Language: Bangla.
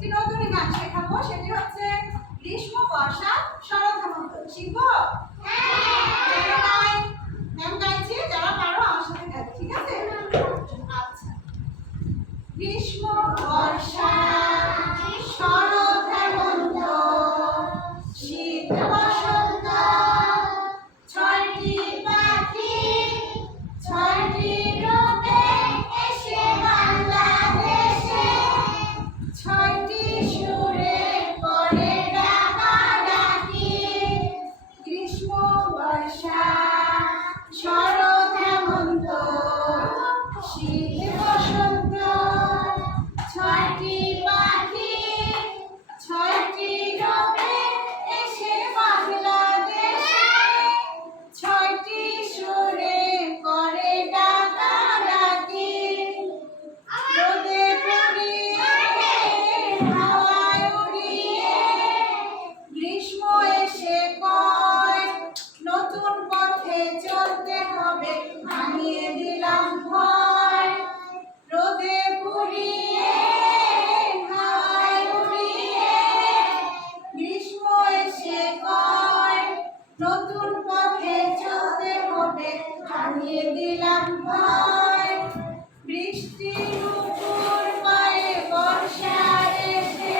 একটি নতুন গান শেখাবো, সেটি হচ্ছে গ্রীষ্ম, বর্ষা, শরৎ, হেমন্ত। শিখব? ম্যাম সাথে গাইবে ঠিক আছে? আচ্ছা। গ্রীষ্ম, বর্ষা, শরৎ বর্ষা শরৎ হেমন্ত শীত বসন্ত ছয়টি পাখি, ছয়টি রবে এসে বাংলাদেশে, ছয়টি সুরে করে ডাকাডাকি। রোদে পড়িয়ে হাওয়ায় উড়িয়ে গ্রীষ্ম এসে নতুন পথে চলতে হবে ভাঙিয়ে দিলাম ভয়। বৃষ্টির উপর পায়ে বর্ষা এসে